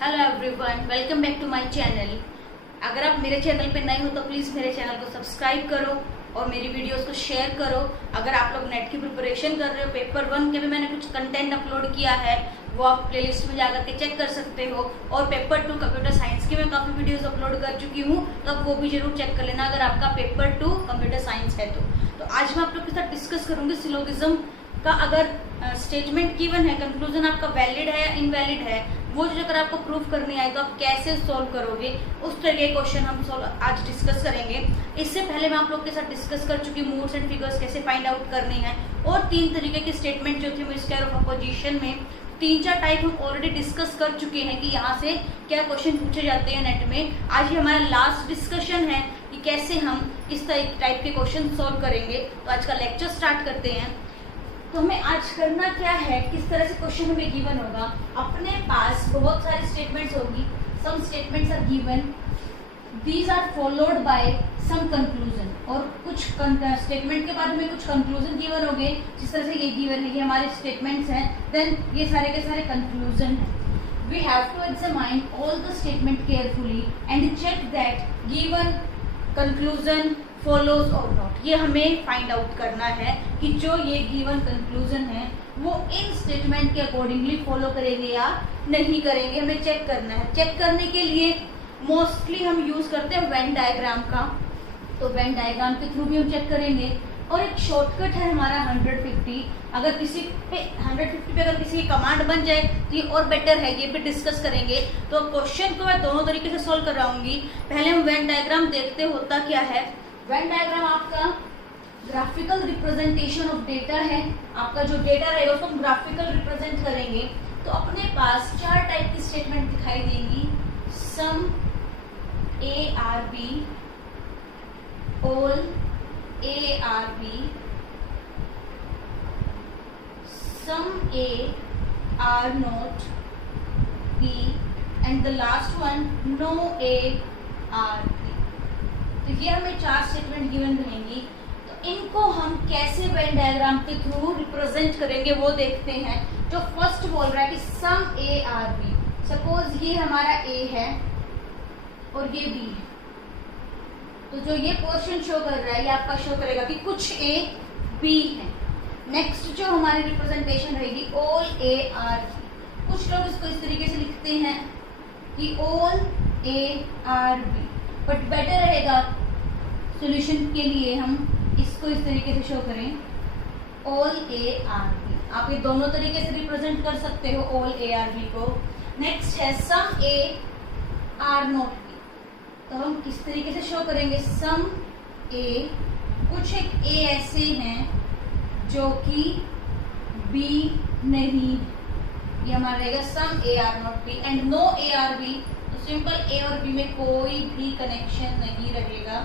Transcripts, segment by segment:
Hello everyone, welcome back to my channel. अगर आप मेरे चैनल पे नए हो तो प्लीज़ मेरे चैनल को सब्सक्राइब करो और मेरी वीडियोस को शेयर करो। अगर आप लोग नेट की प्रिपरेशन कर रहे हो, पेपर 1 के भी मैंने कुछ कंटेंट अपलोड किया है, वो आप प्लेलिस्ट में जाकर के चेक कर सकते हो। और पेपर 2 कंप्यूटर साइंस की मैं काफ़ी वीडियोस अपलोड कर चुकी हूँ, तो आप वो भी जरूर चेक कर लेना अगर आपका पेपर 2 कंप्यूटर साइंस है तो आज मैं आप लोग के साथ डिस्कस करूँगी सिलोगिज्म का। अगर स्टेटमेंट गिवन है, कंक्लूजन आपका वैलिड है या इनवैलिड है, वो जो अगर आपको प्रूफ करनी आए तो आप कैसे सॉल्व करोगे, उस तरह के क्वेश्चन हम आज डिस्कस करेंगे। इससे पहले मैं आप लोग के साथ डिस्कस कर चुकी मूड्स एंड फिगर्स कैसे फाइंड आउट करने हैं, और 3 तरीके की स्टेटमेंट जो थी वो स्क्वायर ऑफ अपोजिशन में 3-4 टाइप हम ऑलरेडी डिस्कस कर चुके हैं कि यहाँ से क्या क्वेश्चन पूछे जाते हैं नेट में। आज ये हमारा लास्ट डिस्कशन है कि कैसे हम इस टाइप के क्वेश्चन सॉल्व करेंगे। तो आज का लेक्चर स्टार्ट करते हैं। तो हमें आज करना क्या है, किस तरह से क्वेश्चन हमें गिवन होगा। अपने पास बहुत सारी स्टेटमेंट्स होगी, some statements are given, these are followed by some conclusion, और कुछ स्टेटमेंट के बाद हमें कुछ कंक्लूजन गिवन होंगे। जिस तरह से ये गिवन है, ये हमारे स्टेटमेंट्स हैं, देन ये सारे के सारे कंक्लूजन हैं। We have to examine all the statement carefully and check that given conclusion follows और नॉट। ये हमें फाइंड आउट करना है कि जो ये गिवन कंक्लूजन है वो इन स्टेटमेंट के अकॉर्डिंगली फॉलो करेंगे या नहीं करेंगे, हमें चेक करना है। चेक करने के लिए मोस्टली हम यूज करते हैं वेन डायग्राम का, तो वेन डायग्राम के थ्रू भी हम चेक करेंगे। और एक शॉर्टकट है हमारा 150। अगर किसी पे 150 पे अगर किसी की कमांड बन जाए तो ये और बेटर है, ये भी डिस्कस करेंगे। तो क्वेश्चन को मैं दोनों तरीके से सॉल्व कराऊंगी। पहले हम वेन डायग्राम देखते होता क्या है। वेन डायग्राम आपका ग्राफिकल रिप्रेजेंटेशन ऑफ डेटा है। आपका जो डेटा रहेगा उसको हम ग्राफिकल रिप्रेजेंट करेंगे। तो अपने पास 4 टाइप की स्टेटमेंट दिखाई देंगी। Some A are B, all A are B, some A are not B, and the last one no A are B. तो ये हमें 4 स्टेटमेंट गिवन रहेंगी। तो इनको हम कैसे वेन डायग्राम के थ्रू रिप्रेजेंट करेंगे वो देखते हैं। जो फर्स्ट बोल रहा है कि सम ए आर बी, सपोज ये हमारा ए है और ये बी है, तो जो ये पोर्शन शो कर रहा है ये आपका शो करेगा कि कुछ ए बी है। नेक्स्ट जो हमारी रिप्रेजेंटेशन रहेगी ऑल ए आर बी। कुछ लोग इसको इस तरीके से लिखते हैं कि all A are B, but better रहेगा सॉल्यूशन के लिए हम इसको इस तरीके से शो करें ऑल ए आर बी। आप ये दोनों तरीके से रिप्रेजेंट कर सकते हो ऑल ए आर बी को। नेक्स्ट है सम ए आर नॉट बी, तो हम किस तरीके से शो करेंगे सम ए, कुछ एक ए ऐसे हैं जो कि बी नहीं, ये हमारा रहेगा some A are not B. And no A are B, तो सिंपल ए और बी में कोई भी कनेक्शन नहीं रहेगा।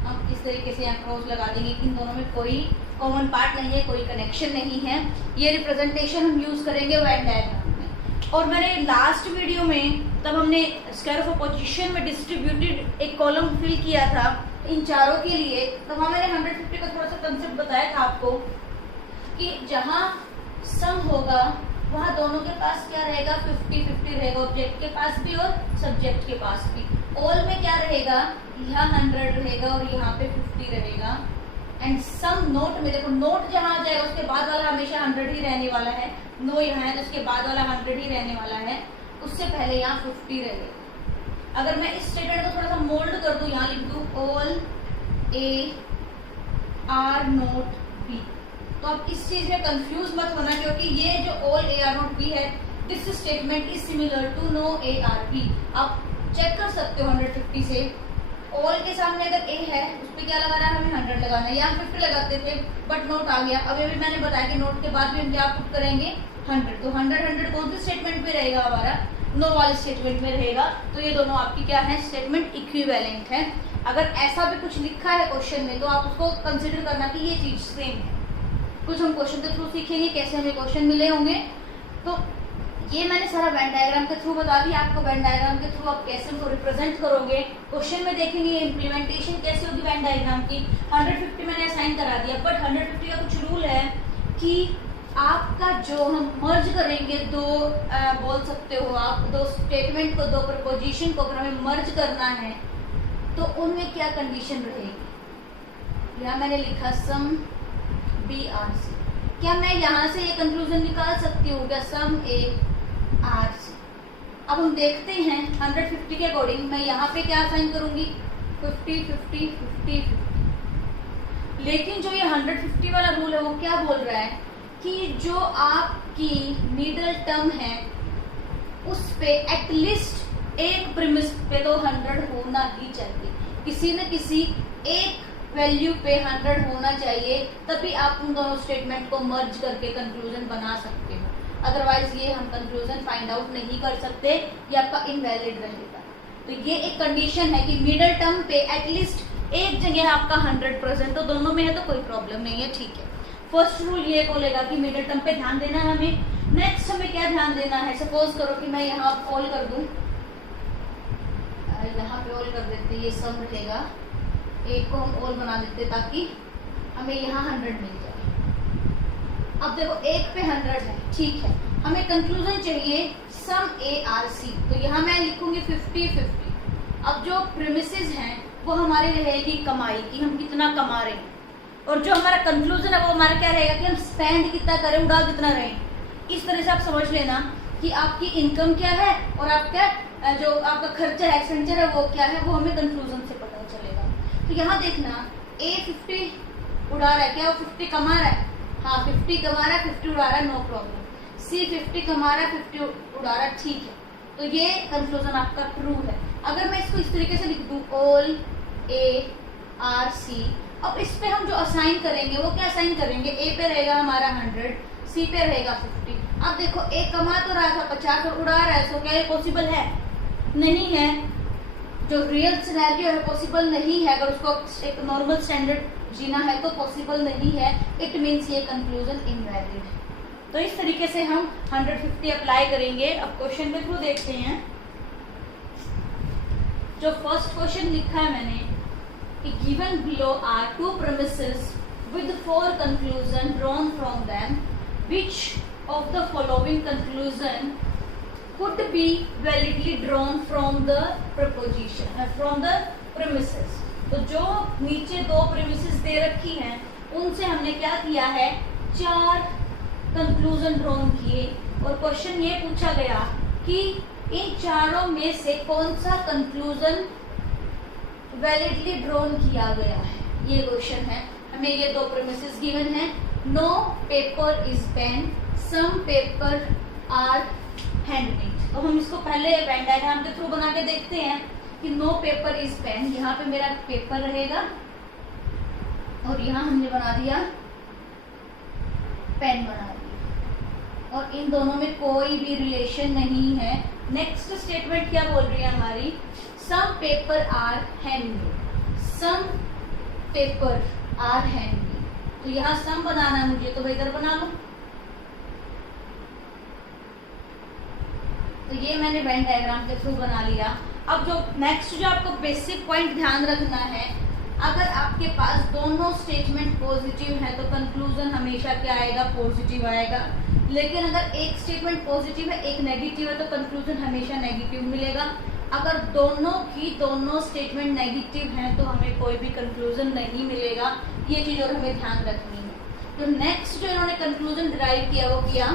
हम इस तरीके से यहाँ क्रॉस लगा देंगे कि इन दोनों में कोई कॉमन पार्ट नहीं है, कोई कनेक्शन नहीं है। ये रिप्रेजेंटेशन हम यूज करेंगे वेन डायग्राम में। और मैंने लास्ट वीडियो में तब हमने स्क्वायर ऑफ अपोजिशन में डिस्ट्रीब्यूटेड एक कॉलम फिल किया था इन चारों के लिए। तब वहाँ मैंने 150 का थोड़ा सा कंसेप्ट बताया था आपको कि जहाँ सम होगा वहाँ दोनों के पास क्या रहेगा, 50-50 रहेगा, ऑब्जेक्ट के पास भी और सब्जेक्ट के पास भी। ऑल में क्या रहेगा, यहाँ 100 रहेगा और यहाँ पे 50 रहेगा। एंड सम नोट में देखो, नोट जहाँ आ जाएगा उसके बाद वाला हमेशा 100 ही रहने वाला है। नो यहाँ है तो उसके बाद वाला 100 ही रहने वाला है, उससे पहले यहाँ 50 रहेगा। अगर मैं इस स्टेटमेंट को थोड़ा सा मोल्ड कर दूं, यहाँ लिख दूं all A are not B, तो आप इस चीज में कंफ्यूज मत होना, क्योंकि ये जो all A are not B है, this statement is similar to no A are B. आप चेक कर सकते हो 150 से। ऑल के सामने अगर ए है उस पर क्या लगाना है, हमें 100 लगाना है। यहाँ 50 लगाते थे बट नोट आ गया। अब अभी मैंने बताया कि नोट के बाद भी हम क्या पुट करेंगे 100, तो 100 कौन सी स्टेटमेंट में रहेगा, हमारा नो वाले स्टेटमेंट में रहेगा। तो ये दोनों आपकी क्या है, स्टेटमेंट इक्विवेलेंट है। अगर ऐसा भी कुछ लिखा है क्वेश्चन में तो आप उसको कंसिडर करना कि ये चीज सेम है। कुछ हम क्वेश्चन के थ्रू सीखेंगे कैसे हमें क्वेश्चन मिले होंगे। तो ये मैंने सारा वेन डायग्राम के थ्रू बता दिया आपको। वेन डायग्राम के थ्रू आप कैसे उनको रिप्रेजेंट करोगे, क्वेश्चन में देखेंगे इम्प्लीमेंटेशन कैसे होगी वेन डायग्राम की। 150 मैंने असाइन करा दिया, बट 150 का कुछ रूल है कि आपका जो हम मर्ज करेंगे दो बोल सकते हो आप, दो स्टेटमेंट को, दो प्रपोजिशन को अगर हमें मर्ज करना है तो उनमें क्या कंडीशन रहेगी। यहाँ मैंने लिखा सम बी आर सी। क्या मैं यहाँ से ये कंक्लूजन निकाल सकती हूँ क्या, सम ए आर सी। अब हम देखते हैं 150 के अकॉर्डिंग मैं यहाँ पे क्या असाइन करूंगी, 50 50 50 50। लेकिन जो ये 150 वाला रूल है वो क्या बोल रहा है कि जो आपकी मिडल टर्म है उस पे एटलीस्ट एक प्रीमिस पे तो 100 होना ही चाहिए, किसी न किसी एक वैल्यू पे 100 होना चाहिए, तभी आप उन दोनों स्टेटमेंट को मर्ज करके कंक्लूजन बना सकते हो। अदरवाइज ये हम कंक्लूजन फाइंड आउट नहीं कर सकते, ये आपका इनवैलिड रहेगा। तो ये एक कंडीशन है कि मिडल टर्म पे एटलीस्ट एक जगह आपका 100%, तो दोनों में है तो कोई प्रॉब्लम नहीं है, ठीक है। फर्स्ट रूल ये बोलेगा कि मिडल टर्म पे ध्यान देना है हमें। नेक्स्ट हमें क्या ध्यान देना है, सपोज करो कि मैं यहाँ ऑल कर दूं, यहाँ पे ऑल कर देते, ये सम रहेगा, एक को हम ऑल बना देते ताकि हमें यहाँ 100 मिल जाए। अब देखो एक पे 100 है, ठीक है, हमें कंक्लूजन चाहिए सम ए आर सी, तो यहाँ मैं लिखूंगी 50 50। अब जो प्रीमिसेस हैं वो हमारी रहेगी कमाई की, हम कितना कमा रहे हैं, और जो हमारा कंक्लूजन है वो हमारा क्या रहेगा कि हम स्पेंड कितना करें, उड़ा कितना रहे। इस तरह से आप समझ लेना कि आपकी इनकम क्या है और आपका जो आपका खर्चा है, एक्सपेंडिचर है, वो क्या है, वो हमें कंक्लूजन से पता चलेगा। तो यहाँ देखना ए 50 उड़ा रहा है, क्या वो 50 कमा रहा है, हाँ 50 कमा रहा है, 50 उड़ा रहा है, नो प्रॉब्लम। सी 50 कमा रहा है, 50 उड़ा रहा है, ठीक है, तो ये कंक्लूजन आपका ट्रू है। अगर मैं इसको इस तरीके से लिख दूं ऑल ए आर सी, अब इस पे हम जो असाइन करेंगे वो क्या असाइन करेंगे, ए पे रहेगा हमारा 100, सी पे रहेगा 50। अब देखो ए कमा तो रहा था 50 और उड़ा रहा है, सो क्या ये पॉसिबल है, नहीं है। जो रियल सिनेरियो है पॉसिबल नहीं है, अगर उसको एक नॉर्मल स्टैंडर्ड जीना है तो पॉसिबल नहीं है, इट मीन्स ये कंक्लूजन इनवैलिड है। तो इस तरीके से हम 150 अप्लाई करेंगे। अब क्वेश्चन के थ्रू देखते हैं। जो फर्स्ट क्वेश्चन लिखा है मैंने कि given below are two premises with 4 conclusion drawn from them, which of the following conclusion could be validly drawn from the proposition from the premises। तो जो नीचे 2 premises दे रखी हैं उनसे हमने क्या किया है, 4 कंक्लूजन ड्रॉन किए, और क्वेश्चन ये पूछा गया कि इन चारों में से कौन सा कंक्लूजन वैलिडली ड्रॉन किया गया है, ये क्वेश्चन है। हमें ये 2 premises गिवन है, no paper is pen, some paper are handmade. तो हम इसको पहले वेन डायग्राम के थ्रू बना के देखते हैं कि नो पेपर इज पेन, यहाँ पे मेरा पेपर रहेगा और यहाँ हमने बना दिया पेन बना दिया, और इन दोनों में कोई भी रिलेशन नहीं है। नेक्स्ट स्टेटमेंट क्या बोल रही है हमारी, some paper are handmade, some paper are handmade. तो यहाँ सम बनाना है मुझे, तो इधर बना लो। तो ये मैंने वेन डायग्राम के थ्रू बना लिया। अब जो नेक्स्ट जो आपको बेसिक पॉइंट ध्यान रखना है, अगर आपके पास दोनों स्टेटमेंट पॉजिटिव है तो कंक्लूजन हमेशा क्या आएगा, पॉजिटिव आएगा। लेकिन अगर एक स्टेटमेंट पॉजिटिव है एक नेगेटिव है तो कंक्लूजन हमेशा नेगेटिव मिलेगा। अगर दोनों स्टेटमेंट नेगेटिव हैं तो हमें कोई भी कंक्लूजन नहीं मिलेगा। ये चीज़ और हमें ध्यान रखनी है। तो नेक्स्ट जो इन्होंने कंक्लूजन डिराइव किया वो किया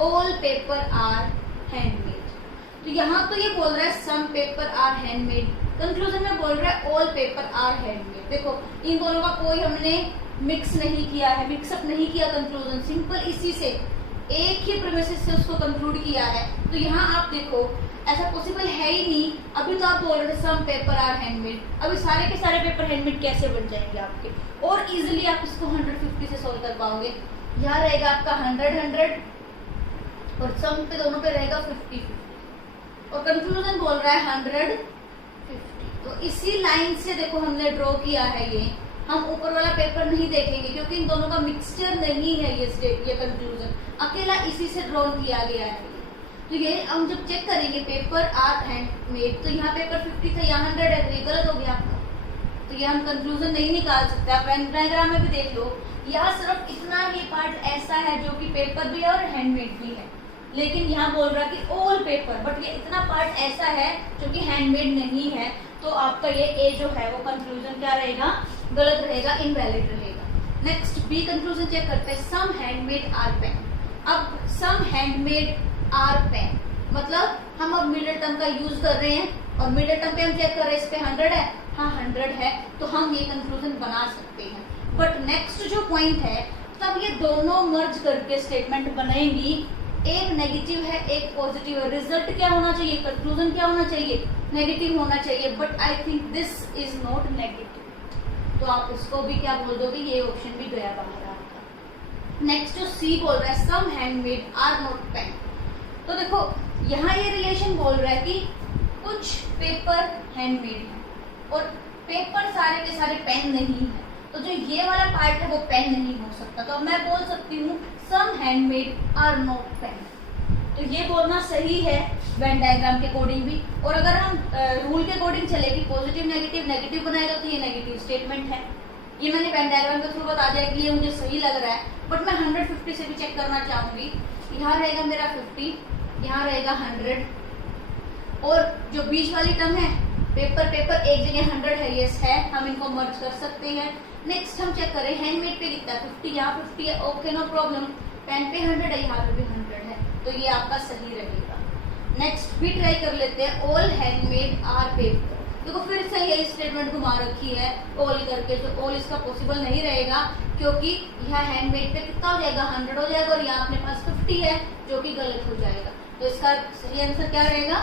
ऑल पेपर आर हैंडमेड। तो यहाँ तो ये बोल रहा है सम पेपर आर हैंडमेड, कंक्लूजन में बोल रहा है ऑल पेपर आर हैंडमेड। देखो इन दोनों का कोई हमने मिक्स नहीं किया है, मिक्सअप नहीं किया कंक्लूजन, सिंपल इसी से एक ही प्रीमिसेस से उसको कंक्लूड किया है। तो यहाँ आप देखो ऐसा पॉसिबल है ही नहीं। अभी तो आप बोल रहे थे सम पेपर आर हैंडमेड, अभी सारे के सारे पेपर हैंडमेड कैसे बन जाएंगे आपके, और इजिली आप इसको 150 से सोल्व कर पाओगे। यहाँ रहेगा आपका 100 और सम पे दोनों पे रहेगा 50 और कंक्लूजन बोल रहा है 150। तो इसी लाइन से देखो हमने ड्रॉ किया है ये। हम ऊपर वाला पेपर नहीं देखेंगे क्योंकि इन दोनों का मिक्सचर नहीं है ये कंक्लूजन, अकेला इसी से ड्रॉ किया गया है। तो ये हम जब चेक करेंगे पेपर आर हैंडमेड, तो यहाँ पेपर 50 था, यहाँ 100 है, तो ये गलत हो गया आपका। तो ये हम कंक्लूजन नहीं निकाल सकते। आप वेन डायग्राम में भी देख लो यहाँ सिर्फ इतना ही पार्ट ऐसा है जो कि पेपर भी है और हैंडमेड भी है, लेकिन यहाँ बोल रहा कि ऑल पेपर, बट ये इतना पार्ट ऐसा है जो कि हैंडमेड नहीं है, तो आपका ये ए जो है वो कंक्लूजन क्या रहेगा, गलत रहेगा, इनवैलिड रहेगा। नेक्स्ट बी कंक्लूजन चेक करते हैं, सम हैंडमेड आर पेन। अब सम हैंडमेड आर पेन मतलब हम अब मिडिल टर्म का यूज कर रहे हैं और मिडिल टर्म पे हम चेक कर रहे हैं, इस पे 100 है, हाँ 100 है, तो हम ये कंक्लूजन बना सकते हैं। बट नेक्स्ट जो पॉइंट है, तब ये दोनों मर्ज करके स्टेटमेंट बनेगी, एक नेगेटिव है एक पॉजिटिव है, रिजल्ट क्या होना चाहिए, कंक्लूजन क्या होना चाहिए, नेगेटिव होना चाहिए, but I think this is not negative, तो आप उसको भी क्या बोल दोगे, ये ऑप्शन भी गया बाहर आपका। नेक्स्ट जो सी बोल रहा है, सम हैंडमेड आर नॉट पेन, तो देखो यहाँ ये रिलेशन बोल रहा है कि कुछ पेपर हैंडमेड है और पेपर सारे के सारे पेन नहीं है, तो जो ये वाला पार्ट है वो पेन नहीं हो सकता, तो अब मैं बोल सकती हूँ सम हैंडमेड आर नॉट पेन, तो ये बोलना सही है वेन डायग्राम के अकॉर्डिंग भी। और अगर हम रूल के अकॉर्डिंग चलेगी, पॉजिटिव नेगेटिव नेगेटिव बनाएगा तो ये नेगेटिव स्टेटमेंट है। ये मैंने वेन डायग्राम के थ्रू बता दिया कि ये मुझे सही लग रहा है, बट मैं 150 से भी चेक करना चाहूंगी। यहाँ रहेगा मेरा 50, यहाँ रहेगा 100, और जो बीच वाली टर्म है पेपर पेपर एक जगह 100 है, यस है, हम इनको मर्ज कर सकते हैं। नेक्स्ट हम चेक करें हैंडमेड पे कितना है 50, यहाँ 50 है, ओके नो प्रॉब्लम, पेन पे 100 है, यहाँ पे भी 100 है, तो ये आपका सही रहेगा। नेक्स्ट भी ट्राई कर लेते हैं, ऑल हैंडमेड आर पेपर, देखो फिर से यही स्टेटमेंट घुमा रखी है ऑल करके, तो ऑल इसका पॉसिबल नहीं रहेगा क्योंकि यहाँ हैंडमेड पे कितना हो जाएगा, 100 हो जाएगा, और यहाँ अपने पास 50 है जो कि गलत हो जाएगा, तो इसका सही आंसर क्या रहेगा,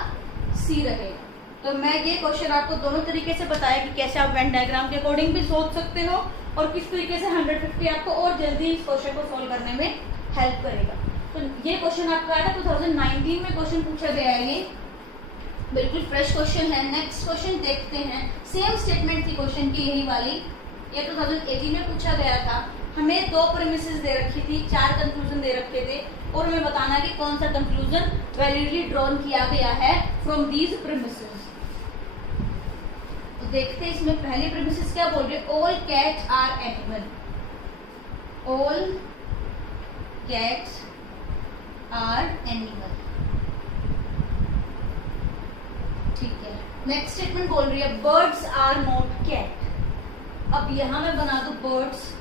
सी रहेगा। तो मैं ये क्वेश्चन आपको दोनों तरीके से बताया कि कैसे आप वेन डायग्राम के अकॉर्डिंग भी सोच सकते हो और किस तरीके से 150 आपको और जल्दी इस क्वेश्चन को सोल्व करने में हेल्प करेगा। तो ये क्वेश्चन आपका आया था 2019 में क्वेश्चन पूछा गया है, ये बिल्कुल फ्रेश क्वेश्चन है। नेक्स्ट क्वेश्चन देखते हैं, सेम स्टेटमेंट थी क्वेश्चन की यही वाली, ये 2018 में पूछा गया था। हमें 2 प्रीमिसेस दे रखी थी, 4 कंक्लूजन दे रखे थे और हमें बताना है कि कौन सा कंक्लूजन वैलिडली ड्रॉन किया गया है फ्रॉम दीज प्रीमिसेस। तो देखते हैं इसमें पहली प्रीमिसेस क्या बोल रही है, all cats are animal, all cats are animal, ठीक है। नेक्स्ट स्टेटमेंट बोल रही है बर्ड्स आर नॉट कैट। अब यहां मैं बना दूं बर्ड्स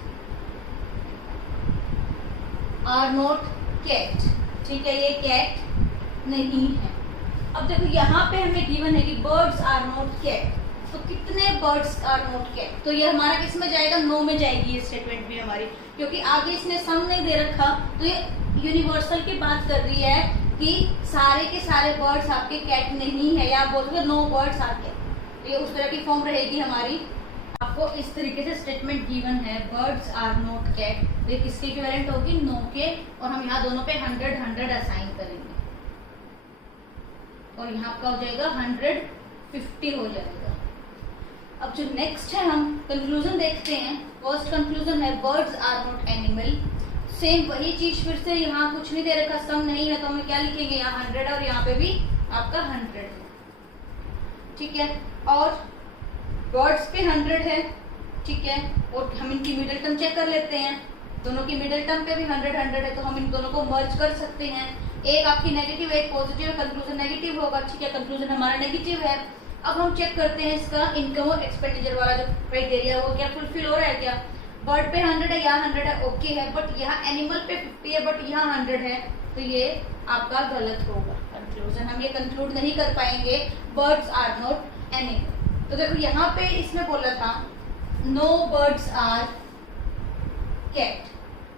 आर नॉट कैट, ठीक है, ये कैट नहीं है। अब देखो यहाँ पे हमें गिवन है कि बर्ड्स आर नॉट कैट, तो कितने बर्ड्स आर नॉट कैट, तो ये हमारा किस में जाएगा, नो में जाएगी ये स्टेटमेंट भी हमारी, क्योंकि आगे इसने सम नहीं दे रखा, तो ये यूनिवर्सल की बात कर रही है कि सारे के सारे बर्ड्स आपके कैट नहीं है, या आप बोल सकते नो बर्ड्स आर कैट, ये उस तरह की फॉर्म रहेगी हमारी। आपको इस तरीके से स्टेटमेंट गिवन है बर्ड्स आर नॉट कैट, ये किसके इक्विवेलेंट होगी, नो के, और हम यहाँ दोनों पे 100 100 असाइन करेंगे और यहाँ आपका हो जाएगा 150 हो जाएगा। अब जो नेक्स्ट है हम कंक्लूजन देखते हैं, फर्स्ट कंक्लूजन है birds are not animal, same वही चीज, फिर से यहाँ कुछ नहीं दे रखा, सम नहीं है, तो हमें क्या लिखेंगे, यहाँ 100 है और यहाँ पे भी आपका 100 है, ठीक है, और बर्ड्स पे 100 है, ठीक है, और हम इनकी मिडिल टर्म चेक कर लेते हैं, दोनों की मिडिल टर्म पे भी 100 100 है, तो हम इन दोनों को मर्ज कर सकते हैं, एक आपकी नेगेटिव एक पॉजिटिव है, कंक्लूजन नेगेटिव होगा, ठीक है, कंक्लूजन हमारा नेगेटिव है। अब हम चेक करते हैं इसका इनकम और एक्सपेंडिचर वाला जो क्राइटेरिया वो क्या फुलफिल हो रहा है क्या, बर्ड पे 100 है, यहाँ 100 है, ओके है, बट यहाँ एनिमल पे 50 है, बट यहाँ 100 है, तो ये आपका गलत होगा कंक्लूजन, हम ये कंक्लूड नहीं कर पाएंगे बर्ड्स आर नॉट एनिमल। तो देखो यहाँ पे इसमें बोला था नो बर्ड्स आर कैट,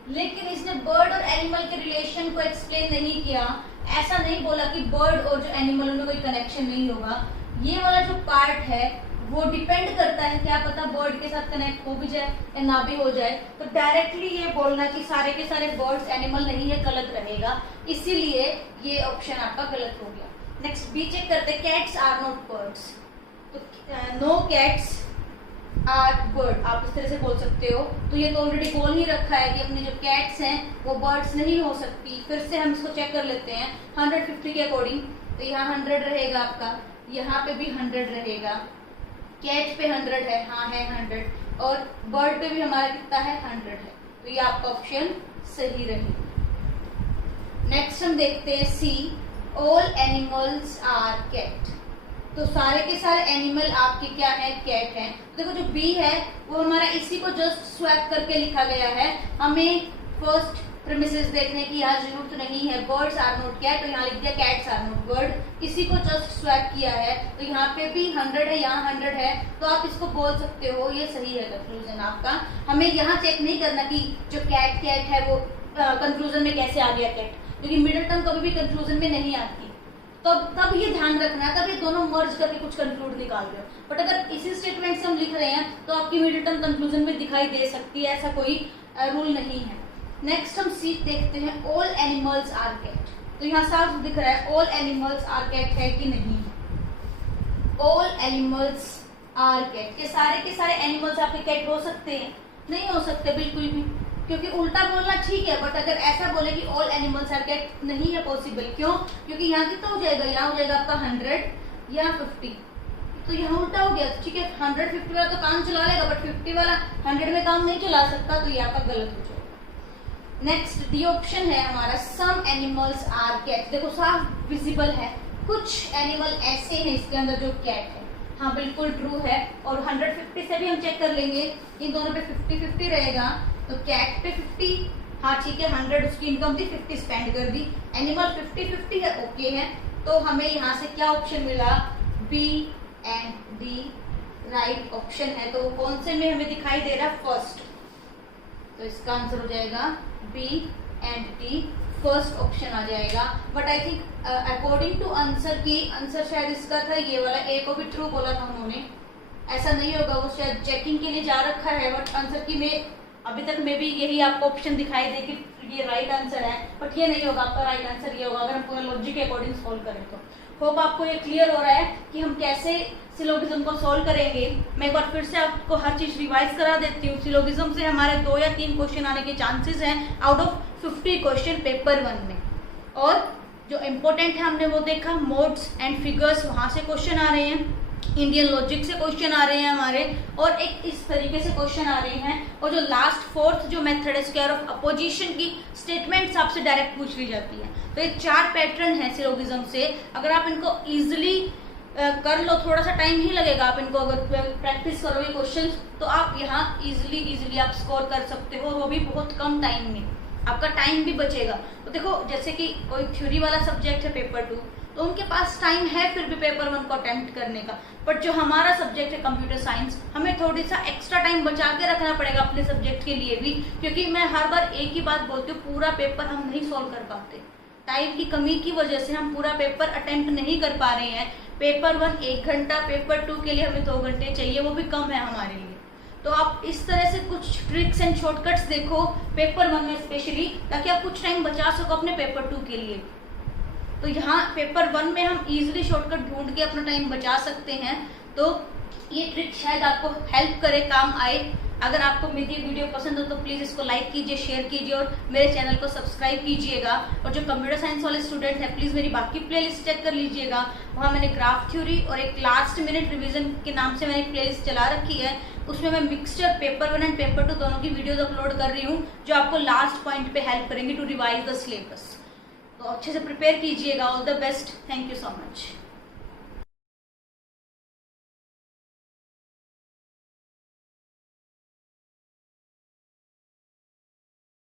लेकिन इसने बर्ड और एनिमल के रिलेशन को एक्सप्लेन नहीं किया, ऐसा नहीं बोला कि बर्ड और जो एनिमल उनमें कोई कनेक्शन नहीं होगा, ये वाला जो पार्ट है वो डिपेंड करता है, क्या पता बर्ड के साथ कनेक्ट हो भी जाए या ना भी हो जाए, तो डायरेक्टली ये बोलना कि सारे के सारे बर्ड्स एनिमल नहीं है गलत रहेगा, इसीलिए ये ऑप्शन आपका गलत हो गया। नेक्स्ट बी चेक करते हैं, कैट्स आर नॉट बर्ड्स, तो नो कैट्स आर बर्ड आप इस तरह से बोल सकते हो, तो ये तो ऑलरेडी बोल ही रखा है कि अपनी जो कैट्स हैं वो बर्ड्स नहीं हो सकती। फिर से हम इसको चेक कर लेते हैं 150 के अकॉर्डिंग, तो यहाँ 100 रहेगा आपका, यहाँ पे भी 100 रहेगा, कैट पे 100 है, हाँ है 100, और बर्ड पे भी हमारा कितना है 100 है, तो ये आपका ऑप्शन सही रहेगा। नेक्स्ट हम देखते हैं सी, ऑल एनिमल्स आर कैट। तो सारे के सारे एनिमल आपके क्या है, कैट है। देखो जो बी है वो हमारा इसी को जस्ट स्वैप करके लिखा गया है। हमें फर्स्ट प्रीमिसेस देखने की यहाँ जरूरत नहीं है। बर्ड्स आर नॉट कैट, तो यहाँ लिख दिया कैट्स आर नॉट बर्ड। इसी को जस्ट स्वैप किया है, तो यहाँ पे भी 100 है, यहाँ 100 है, तो आप इसको बोल सकते हो ये सही है कंक्लूजन आपका। हमें यहाँ चेक नहीं करना कि जो कैट है वो कंक्लूजन में कैसे आ गया कैट, क्योंकि मिडिल टर्म कभी भी कंक्लूजन में नहीं आती। तो तब ये ध्यान रखना है, तब ये दोनों मर्ज करके कुछ कंक्लूड निकाल रहे हो। बट अगर इसी स्टेटमेंट से हम लिख रहे हैं तो आपकी मिडिल टर्म कंक्लूजन में दिखाई दे सकती है, ऐसा कोई रूल नहीं है। नेक्स्ट हम सी देखते हैं, ऑल एनिमल्स आर कैट। तो यहाँ साफ दिख रहा है ऑल एनिमल्स आर कैट है कि नहीं। ऑल एनिमल्स आर कैट, के सारे एनिमल्स आपके कैट हो सकते हैं? नहीं हो सकते बिल्कुल भी, क्योंकि उल्टा बोलना ठीक है, बट अगर ऐसा बोले कि ऑल एनिमल्स आर कैट, नहीं है पॉसिबल। क्यों? क्योंकि यहाँ कितना हो जाएगा, यहाँ हो जाएगा आपका 100 या 50, तो यहाँ उल्टा हो गया। ठीक है, 150 वाला तो काम चला लेगा, बट 50 वाला 100 में काम नहीं चला सकता, तो ये आपका गलत हो जाएगा। नेक्स्ट डी ऑप्शन है हमारा, सम एनिमल्स आर कैट। देखो साफ विजिबल है, कुछ एनिमल ऐसे हैं इसके अंदर जो कैट है। हाँ बिल्कुल ट्रू है, और 150 से भी हम चेक कर लेंगे, इन दोनों पे 50-50 रहेगा, तो कैट पे 50, हाँ ठीक है, 100 उसकी इनकम थी, 50 स्पेंड कर दी। एनिमल 50-50 है, ओके है, तो हमें यहाँ से क्या ऑप्शन मिला, B and D right option है। तो कौन से में हमें दिखाई दे रहा है, फर्स्ट, तो इसका आंसर हो जाएगा B and D, first option आ जाएगा। But I think according to answer की, आंसर शायद इसका था ये वाला, ए को भी ट्रू बोला था उन्होंने, ऐसा नहीं होगा, वो शायद चेकिंग के लिए जा रखा है। बट आंसर की में अभी तक में भी यही आपको ऑप्शन दिखाई दे कि ये राइट आंसर है, बट ये नहीं होगा आपका राइट आंसर, ये होगा अगर हम पूरा लॉजिक के अकॉर्डिंग सोल्व करें तो। होप आपको ये क्लियर हो रहा है कि हम कैसे सिलोगिज्म को सोल्व करेंगे। मैं एक बार फिर से आपको हर चीज रिवाइज करा देती हूँ। सिलोगिज्म से हमारे 2 या 3 क्वेश्चन आने के चांसेस हैं आउट ऑफ 50 क्वेश्चन पेपर 1 में, और जो इम्पोर्टेंट है हमने वो देखा, मोड्स एंड फिगर्स, वहां से क्वेश्चन आ रहे हैं, इंडियन लॉजिक से क्वेश्चन आ रहे हैं हमारे, और एक इस तरीके से क्वेश्चन आ रहे हैं, और जो लास्ट 4th जो मेथड है स्क्वायर ऑफ अपोजिशन की स्टेटमेंट्स आपसे डायरेक्ट पूछ ली जाती है। तो ये 4 पैटर्न है सिलोगिज्म से। अगर आप इनको इजिली कर लो, थोड़ा सा टाइम ही लगेगा, आप इनको अगर प्रैक्टिस करोगे क्वेश्चन, तो आप यहाँ इजिली आप स्कोर कर सकते हो, और वो भी बहुत कम टाइम में, आपका टाइम भी बचेगा। तो देखो जैसे कि कोई थ्योरी वाला सब्जेक्ट है पेपर 2, तो उनके पास टाइम है फिर भी पेपर 1 को अटेम्प्ट करने का, बट जो हमारा सब्जेक्ट है कंप्यूटर साइंस, हमें थोड़ी सा एक्स्ट्रा टाइम बचा के रखना पड़ेगा अपने सब्जेक्ट के लिए भी, क्योंकि मैं हर बार एक ही बात बोलती हूँ, पूरा पेपर हम नहीं सॉल्व कर पाते, टाइम की कमी की वजह से हम पूरा पेपर अटेम्प्ट नहीं कर पा रहे हैं। पेपर 1 1 घंटा, पेपर 2 के लिए हमें 2 घंटे चाहिए, वो भी कम है हमारे लिए। तो आप इस तरह से कुछ ट्रिक्स एंड शॉर्टकट्स देखो पेपर 1 में स्पेशली, ताकि आप कुछ टाइम बचा सको अपने पेपर 2 के लिए। तो यहाँ पेपर 1 में हम इजीली शॉर्टकट ढूंढ के अपना टाइम बचा सकते हैं। तो ये ट्रिक शायद आपको हेल्प करे, काम आए। अगर आपको मेरी वीडियो पसंद हो तो प्लीज़ इसको लाइक कीजिए, शेयर कीजिए, और मेरे चैनल को सब्सक्राइब कीजिएगा। और जो कंप्यूटर साइंस वाले स्टूडेंट हैं प्लीज़ मेरी बाकी प्लेलिस्ट चेक कर लीजिएगा, वहाँ मैंने ग्राफ थ्योरी और एक लास्ट मिनट रिवीजन के नाम से मैंने प्लेलिस्ट चला रखी है। उसमें मैं मिक्सचर पेपर 1 एंड पेपर 2 दोनों की वीडियोज अपलोड कर रही हूँ, जो आपको लास्ट पॉइंट पे हेल्प करेंगे टू रिवाइज द सिलेबस। तो अच्छे से प्रिपेयर कीजिएगा। All the best, thank you so much.